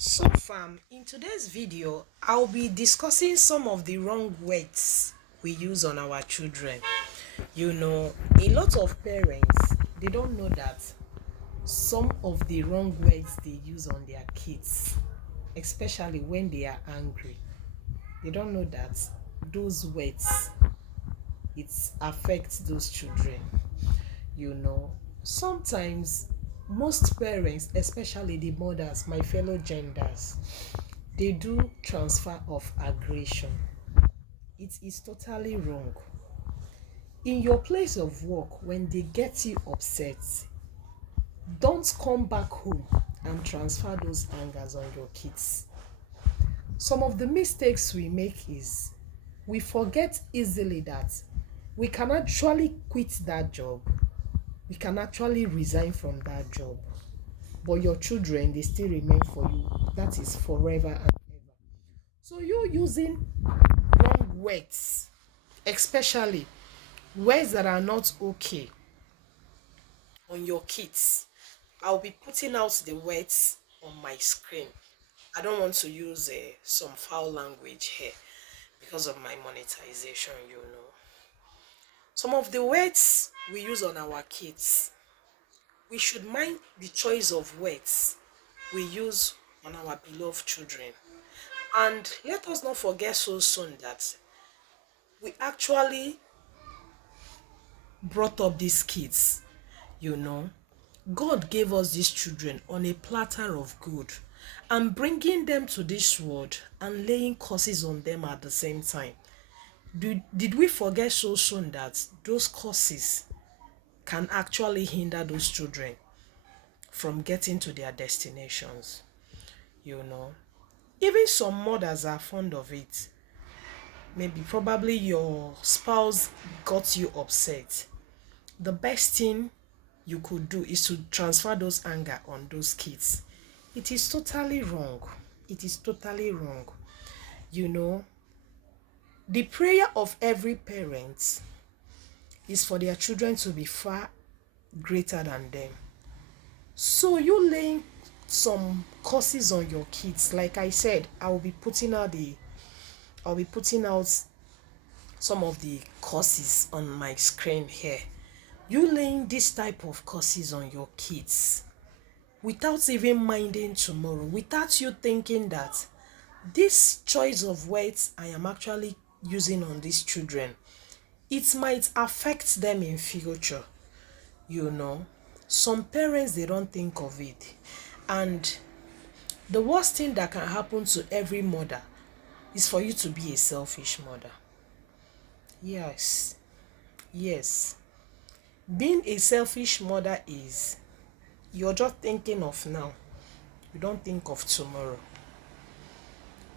So fam, in today's video, I'll be discussing some of the wrong words we use on our children. A lot of parents, they don't know that some of the wrong words they use on their kids, especially when they are angry. They don't know that those words, it affects those children. you know Sometimes most parents, especially the mothers, my fellow genders, they do transfer of aggression. It is totally wrong. In your place of work, when they get you upset, don't come back home and transfer those angers on your kids. Some of the mistakes we make is we forget easily that we can actually quit that job, we can actually resign from that job, but your children, they still remain for you. That is forever and ever. So you using wrong words, especially words that are not okay on your kids. I'll be putting out the words on my screen. I don't want to use some foul language here because of my monetization. Some of the words we use on our kids, we should mind the choice of words we use on our beloved children. And let us not forget so soon that we actually brought up these kids. you know God gave us these children on a platter of good, and bringing them to this world and laying curses on them at the same time. Did we forget so soon that those curses can actually hinder those children from getting to their destinations? you know Even some mothers are fond of it. Maybe probably your spouse got you upset. The best thing you could do is to transfer those anger on those kids. It is totally wrong. It is totally wrong. You know, the prayer of every parent is for their children to be far greater than them. So you laying some curses on your kids, like I said, I'll be putting out some of the curses on my screen here. You laying this type of curses on your kids without even minding tomorrow, without you thinking that this choice of words I am actually using on these children, it might affect them in future. you know some parents, they don't think of it. And the worst thing that can happen to every mother is for you to be a selfish mother. Yes yes Being a selfish mother is you're just thinking of now, you don't think of tomorrow.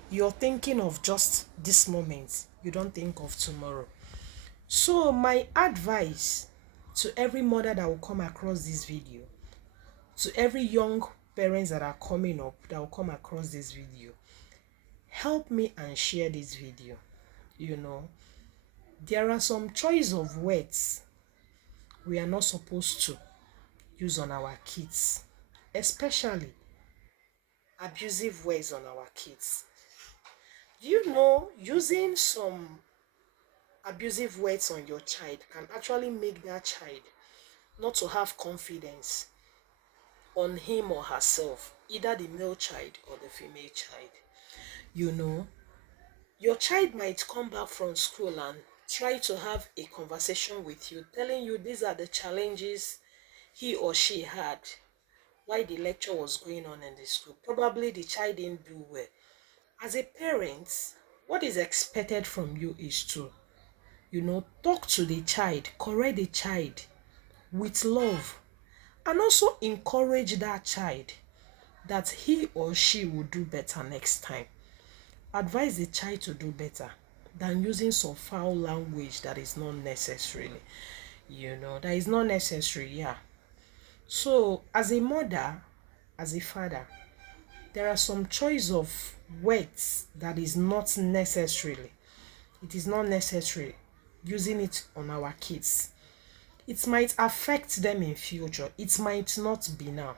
You're thinking of just this moment, you don't think of tomorrow. So my advice to every mother that will come across this video, to every young parents that are coming up that will come across this video, help me and share this video. you know there are some choice of words we are not supposed to use on our kids, especially abusive words on our kids. Using some abusive words on your child can actually make that child not to have confidence on him or herself, either the male child or the female child. You know, your child might come back from school and try to have a conversation with you, telling you these are the challenges he or she had while the lecture was going on in the school. Probably the child didn't do well. As a parent, what is expected from you is to, talk to the child, correct the child with love, and also encourage that child that he or she will do better next time. Advise the child to do better than using some foul language that is not necessarily, that is not necessary. Yeah. So, as a mother, as a father, there are some choice of words that is not necessarily, it is not necessary using it on our kids. It might affect them in future. It might not be now.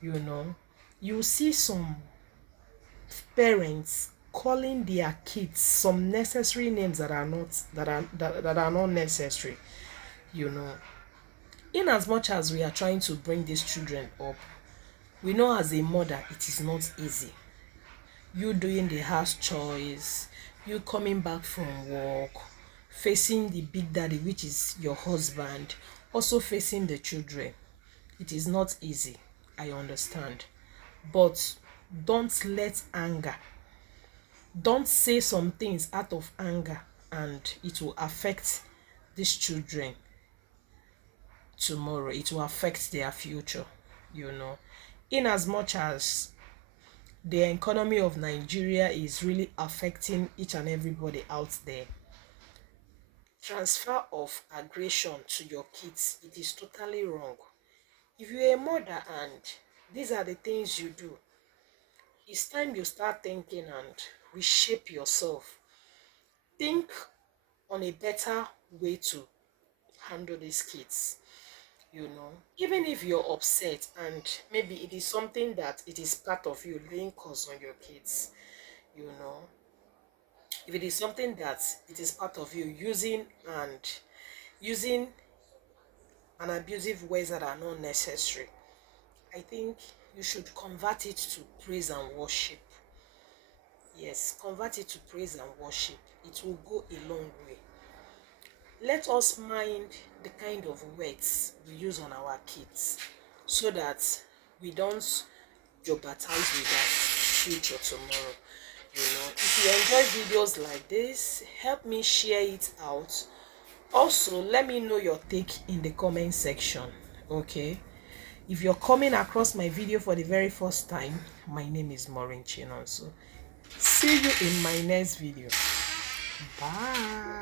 You know, you see some parents calling their kids some necessary names that are not necessary. You know, in as much as we are trying to bring these children up, we know as a mother it is not easy. You doing the house chores, you coming back from work, facing the big daddy, which is your husband, also facing the children. It is not easy, I understand. But don't let anger, don't say some things out of anger, and it will affect these children tomorrow. It will affect their future, you know. In as much as the economy of Nigeria is really affecting each and everybody out there, transfer of aggression to your kids, it is totally wrong. If you're a mother and these are the things you do, it's time you start thinking and reshape yourself. Think on a better way to handle these kids. You know, even if you're upset and maybe it is something that it is part of you laying curse on your kids, you know, if it is something that it is part of you using an abusive ways that are not necessary, I think you should convert it to praise and worship. Yes, convert it to praise and worship. It will go a long way. Let us mind the kind of words we use on our kids so that we don't jeopardize with our future tomorrow. You know, if you enjoy videos like this, help me share it out. Also, let me know your take in the comment section. Okay, if you're coming across my video for the very first time, my name is Maureen Chinonso. See you in my next video. Bye.